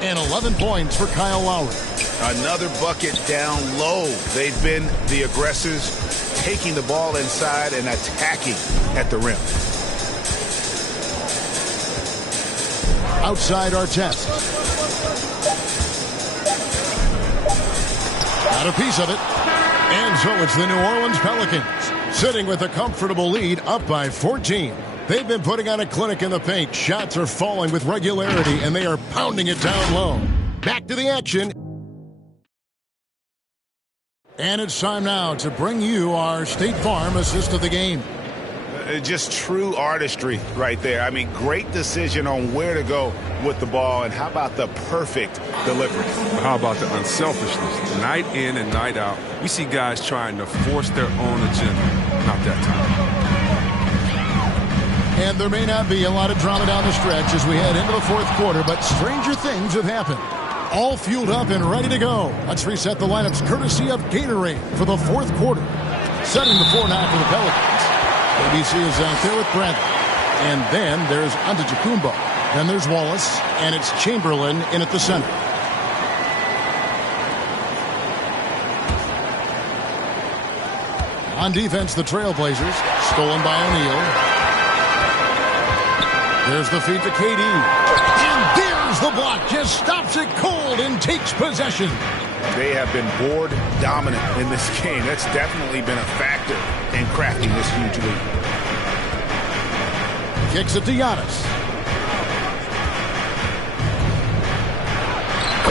And 11 points for Kyle Lowry. Another bucket down low. They've been the aggressors, taking the ball inside and attacking at the rim. Outside our test. Got a piece of it. And so it's the New Orleans Pelicans sitting with a comfortable lead up by 14. They've been putting on a clinic in the paint. Shots are falling with regularity, and they are pounding it down low. Back to the action. And it's time now to bring you our State Farm assist of the game. Just true artistry right there. I mean, great decision on where to go with the ball, and how about the perfect delivery? How about the unselfishness? Night in and night out, we see guys trying to force their own agenda. Not that time. And there may not be a lot of drama down the stretch as we head into the 4th quarter, but stranger things have happened. All fueled up and ready to go. Let's reset the lineups courtesy of Gatorade for the 4th quarter. Setting the floor now for the Pelicans. ABC is out there with Bradley. And then there's Antetokounmpo. Then there's Wallace. And it's Chamberlain in at the center. On defense, the Trailblazers. Stolen by O'Neal. There's the feed to KD. And there's the block. Just stops it cold and takes possession. They have been board dominant in this game. That's definitely been a factor in crafting this huge lead. Kicks it to Giannis.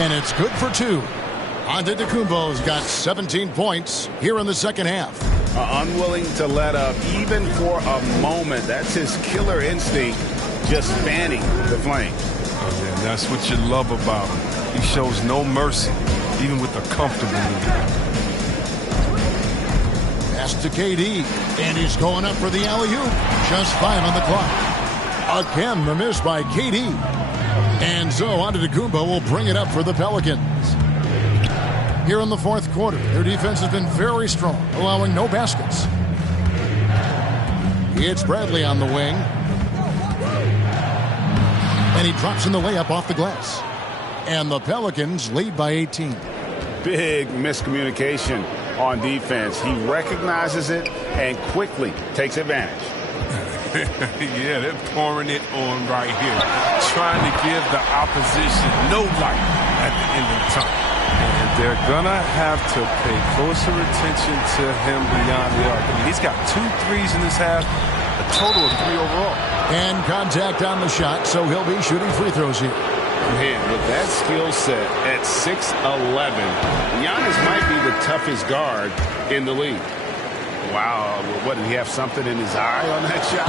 And it's good for 2. Antetokounmpo's got 17 points here in the second half. Unwilling to let up even for a moment. That's his killer instinct, just fanning the flame. And that's what you love about him. He shows no mercy, even with a comfortable lead. Pass to KD, and he's going up for the alley-oop. Just 5 on the clock. Again, the miss by KD. And so Antetokounmpo will bring it up for the Pelicans. Here in the fourth quarter, their defense has been very strong, allowing no baskets. It's Bradley on the wing. And he drops in the layup off the glass. And the Pelicans lead by 18. Big miscommunication on defense. He recognizes it and quickly takes advantage. Yeah, they're pouring it on right here. Trying to give the opposition no light at the end of the tunnel. And they're going to have to pay closer attention to him beyond the arc. I mean, he's got 2 threes in this half, a total of 3 overall. And contact on the shot, so he'll be shooting free throws here. Man, with that skill set at 6'11", Giannis might be the toughest guard in the league. Wow, what, did he have something in his eye on that shot?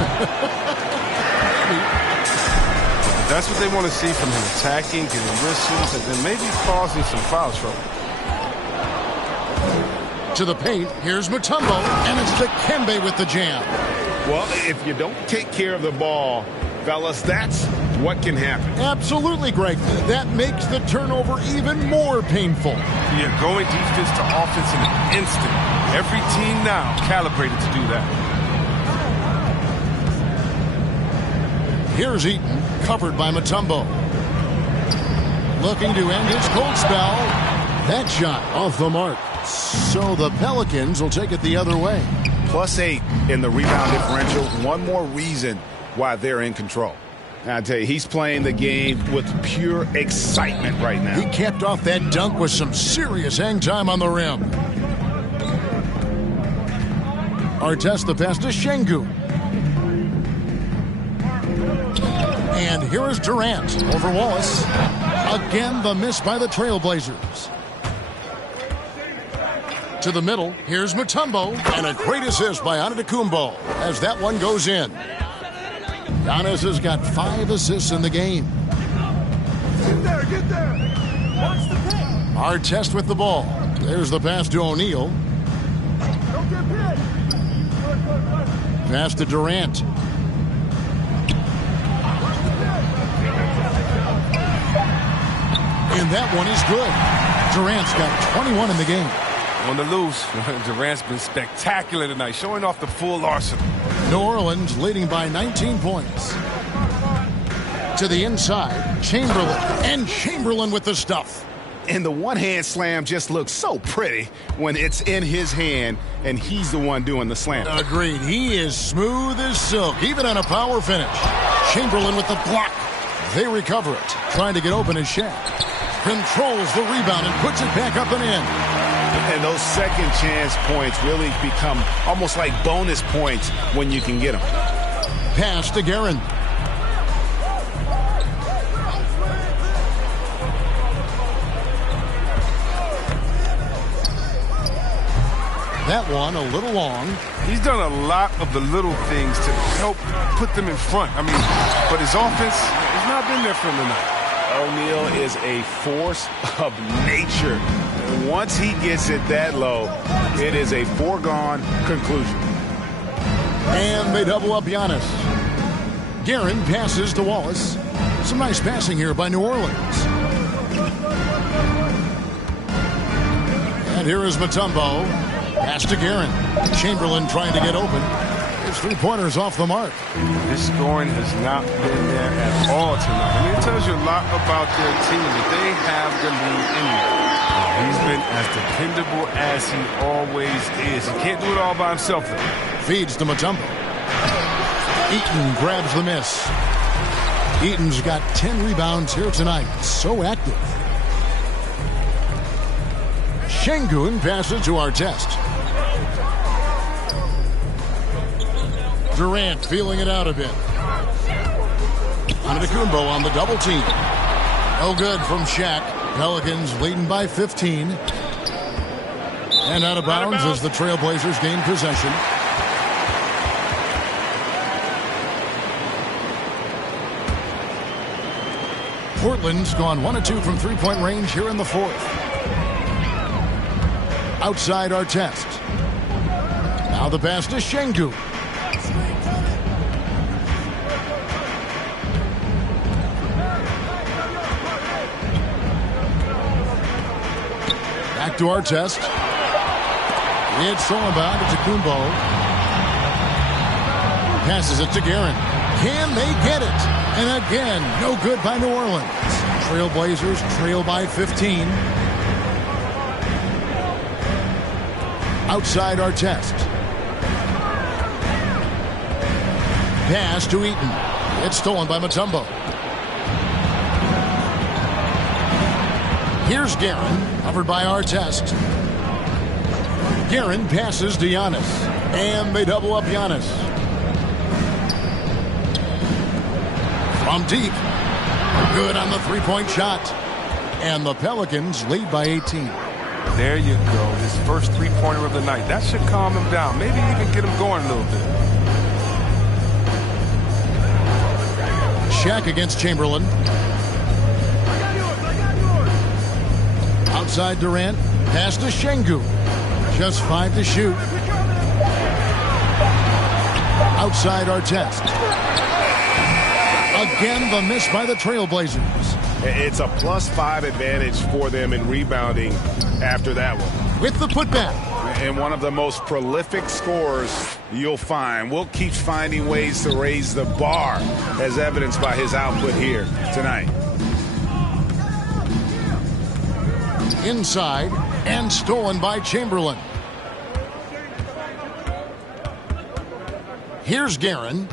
That's what they want to see from him, attacking, getting whistles, and then maybe causing some foul trouble. To the paint, here's Mutombo, and it's Dikembe with the jam. Well, if you don't take care of the ball, fellas, that's what can happen. Absolutely, Greg. That makes the turnover even more painful. Yeah, going defense to offense in an instant. Every team now calibrated to do that. Here's Eaton, covered by Mutombo. Looking to end his cold spell. That shot off the mark. So the Pelicans will take it the other way. +8 in the rebound differential. One more reason why they're in control. I tell you, he's playing the game with pure excitement right now. He capped off that dunk with some serious hang time on the rim. Artest the pass to Şengün. And here is Durant over Wallace. Again, the miss by the Trailblazers. To the middle, here's Mutombo, and a great assist by Antetokounmpo as that one goes in. Giannis has got 5 assists in the game. Get there. Watch the paint. Artest with the ball. There's the pass to O'Neal. Don't get hit. Pass to Durant. And that one is good. Durant's got 21 in the game. On the loose, Durant's been spectacular tonight, showing off the full arsenal. New Orleans leading by 19 points. To the inside, Chamberlain. And Chamberlain with the stuff. And the one-hand slam just looks so pretty when it's in his hand and he's the one doing the slam. Agreed. He is smooth as silk, even on a power finish. Chamberlain with the block. They recover it. Trying to get open is Shaq. Controls the rebound and puts it back up and in. And those second chance points really become almost like bonus points when you can get them. Pass to Guerin. That one a little long. He's done a lot of the little things to help put them in front. I mean, but his offense has not been there for him tonight. O'Neal is a force of nature. Once he gets it that low, it is a foregone conclusion. And they double up Giannis. Guerin passes to Wallace. Some nice passing here by New Orleans. And here is Mutombo. Pass to Guerin. Chamberlain trying to get open. His 3-pointers off the mark. This scoring has not been there at all tonight. I mean, it tells you a lot about their team that they have the lead in there. He's been as dependable as he always is. He can't do it all by himself, though. Feeds to Mutombo. Eaton grabs the miss. Eaton's got 10 rebounds here tonight. So active. Şengün passes to Artest. Durant feeling it out a bit. Antetokounmpo on the double team. No good from Shaq. Pelicans leading by 15. And out of bounds as the Trailblazers gain possession. Portland's gone 1 of 2 from three-point range here in the fourth. Outside Artest. Now the pass to Şengün. Back to Artest. It's stolen by Antetokounmpo. Passes it to Guerin. Can they get it? And again, no good by New Orleans. Trailblazers trail by 15. Outside Artest. Pass to Eaton. It's stolen by Mutombo. Here's Guerin, covered by Artest. Guerin passes to Giannis. And they double up Giannis. From deep. Good on the three-point shot. And the Pelicans lead by 18. There you go. His first three-pointer of the night. That should calm him down. Maybe even get him going a little bit. Shaq against Chamberlain. Outside Durant. Pass to Şengün. Just 5 to shoot. Outside Artest. Again, the miss by the Trailblazers. It's a +5 advantage for them in rebounding after that one. With the putback. And one of the most prolific scorers you'll find. Will keeps finding ways to raise the bar, as evidenced by his output here tonight. Inside and stolen by Chamberlain. Here's Guerin.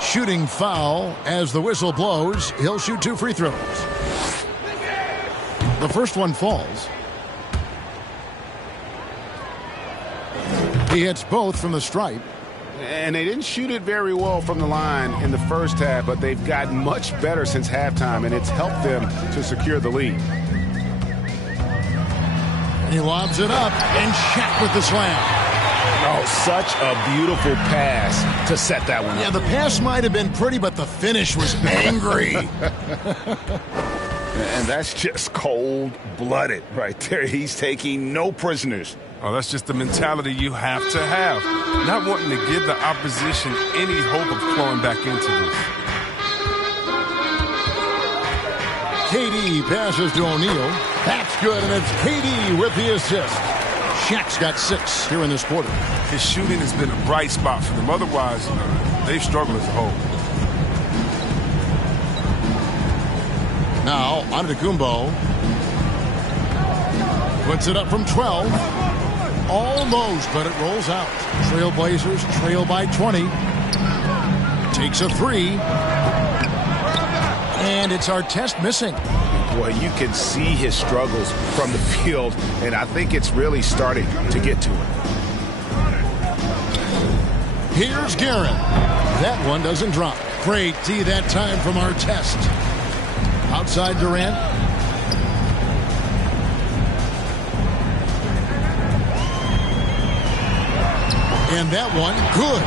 Shooting foul as the whistle blows. He'll shoot 2 free throws. The first one falls. He hits both from the stripe. And they didn't shoot it very well from the line in the first half, but they've gotten much better since halftime, and it's helped them to secure the lead. He lobs it up, and Shaq with the slam. Oh, such a beautiful pass to set that one up. Yeah, the pass might have been pretty, but the finish was angry. And that's just cold-blooded right there. He's taking no prisoners. Oh, that's just the mentality you have to have. Not wanting to give the opposition any hope of clawing back into this. KD passes to O'Neal. That's good, and it's KD with the assist. Shaq's got 6 here in this quarter. His shooting has been a bright spot for them. Otherwise, they've struggled as a whole. Now, Antetokounmpo puts it up from 12. Almost, but it rolls out. Trailblazers trail by 20. Takes a 3. And it's Artest missing. Boy, you can see his struggles from the field, and I think it's really starting to get to him. Here's Guerin. That one doesn't drop. Great D that time from Artest. Outside Durant. And that one, good.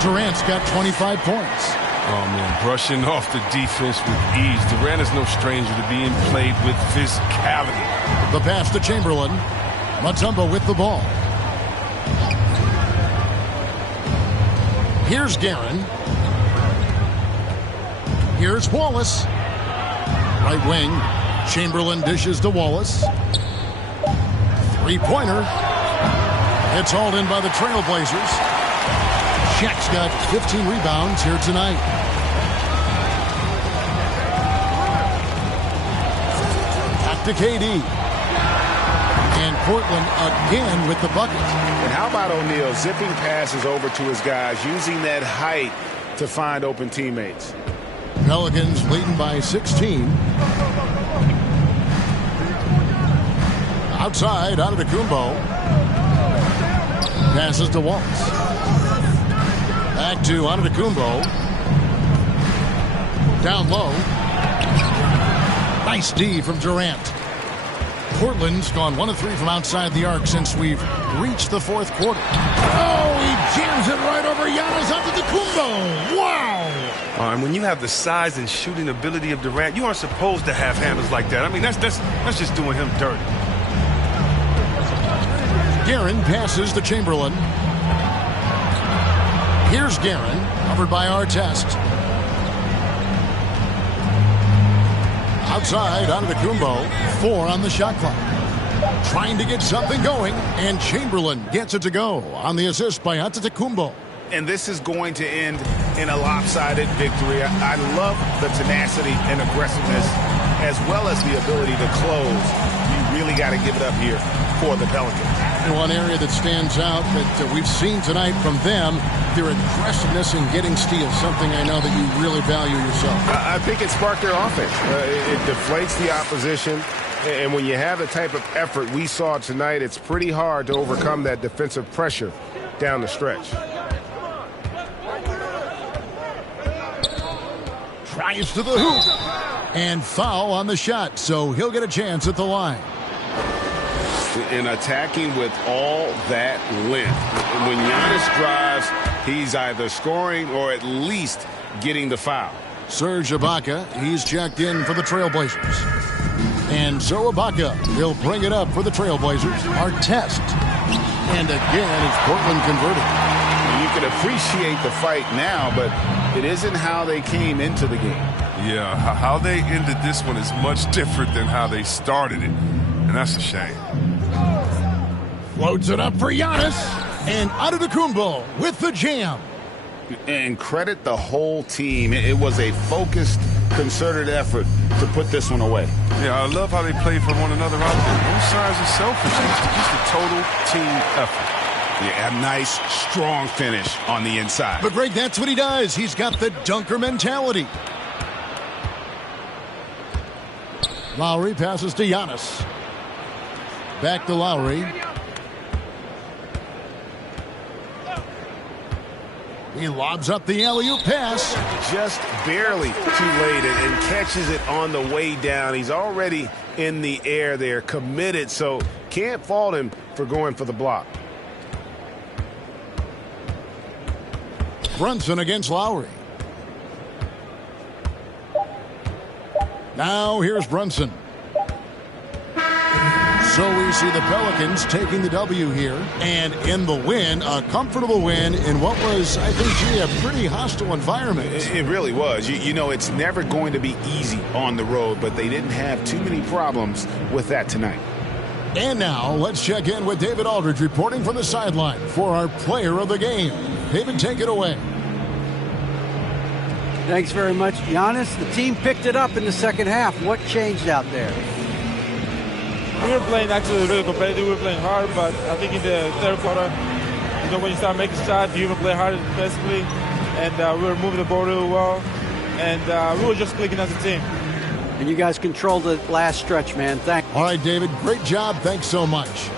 Durant's got 25 points. Oh, man, brushing off the defense with ease. Durant is no stranger to being played with physicality. The pass to Chamberlain. Mutombo with the ball. Here's Guerin. Here's Wallace. Right wing. Chamberlain dishes to Wallace. Three-pointer. It's hauled in by the Trailblazers. Shaq's got 15 rebounds here tonight. Back to KD. And Portland again with the bucket. And how about O'Neal zipping passes over to his guys, using that height to find open teammates. Pelicans leading by 16. Outside, Antetokounmpo. Passes to Waltz. Back to Antetokounmpo. Down low. Nice D from Durant. Portland's gone 1 of 3 from outside the arc since we've reached the fourth quarter. Oh, he jams it right over Giannis Antetokounmpo. Wow! And when you have the size and shooting ability of Durant, you aren't supposed to have handles like that. I mean, that's just doing him dirty. Guerin passes to Chamberlain. Here's Guerin, covered by Artest. Outside, Antetokounmpo, 4 on the shot clock. Trying to get something going, and Chamberlain gets it to go on the assist by Antetokounmpo. And this is going to end in a lopsided victory. I love the tenacity and aggressiveness, as well as the ability to close. You really got to give it up here for the Pelicans. And one area that stands out that we've seen tonight from them, their aggressiveness in getting steals, something I know that you really value yourself. I think it sparked their offense. It deflates the opposition. And when you have the type of effort we saw tonight, it's pretty hard to overcome that defensive pressure down the stretch. Tries to the hoop. And foul on the shot, so he'll get a chance at the line. And attacking with all that length. When Giannis drives, he's either scoring or at least getting the foul. Serge Ibaka, he's checked in for the Trailblazers. And so Ibaka will bring it up for the Trailblazers. Artest. And again, it's Portland converted. You can appreciate the fight now, but it isn't how they came into the game. Yeah, how they ended this one is much different than how they started it. And that's a shame. Floats it up for Giannis. And Antetokounmpo with the jam. And credit the whole team. It was a focused, concerted effort to put this one away. Yeah, I love how they play for one another out there. Both sides are selfish. It's just a total team effort. Yeah, a nice, strong finish on the inside. But Greg, that's what he does. He's got the dunker mentality. Lowry passes to Giannis. Back to Lowry. He lobs up the alley-oop pass. Just barely too late and catches it on the way down. He's already in the air there, committed, so can't fault him for going for the block. Brunson against Lowry. Now here's Brunson. So we see the Pelicans taking the W here. And in the win, a comfortable win in what was, I think, a pretty hostile environment. It really was. You know, it's never going to be easy on the road, but they didn't have too many problems with that tonight. And now let's check in with David Aldridge reporting from the sideline for our player of the game. David, take it away. Thanks very much, Giannis. The team picked it up in the second half. What changed out there? We were playing actually really competitive. We were playing hard, but I think in the third quarter, you know, when you start making shots, you even play harder defensively, and we were moving the ball really well, and we were just clicking as a team. And you guys controlled the last stretch, man. Thanks. All right, David, great job. Thanks so much.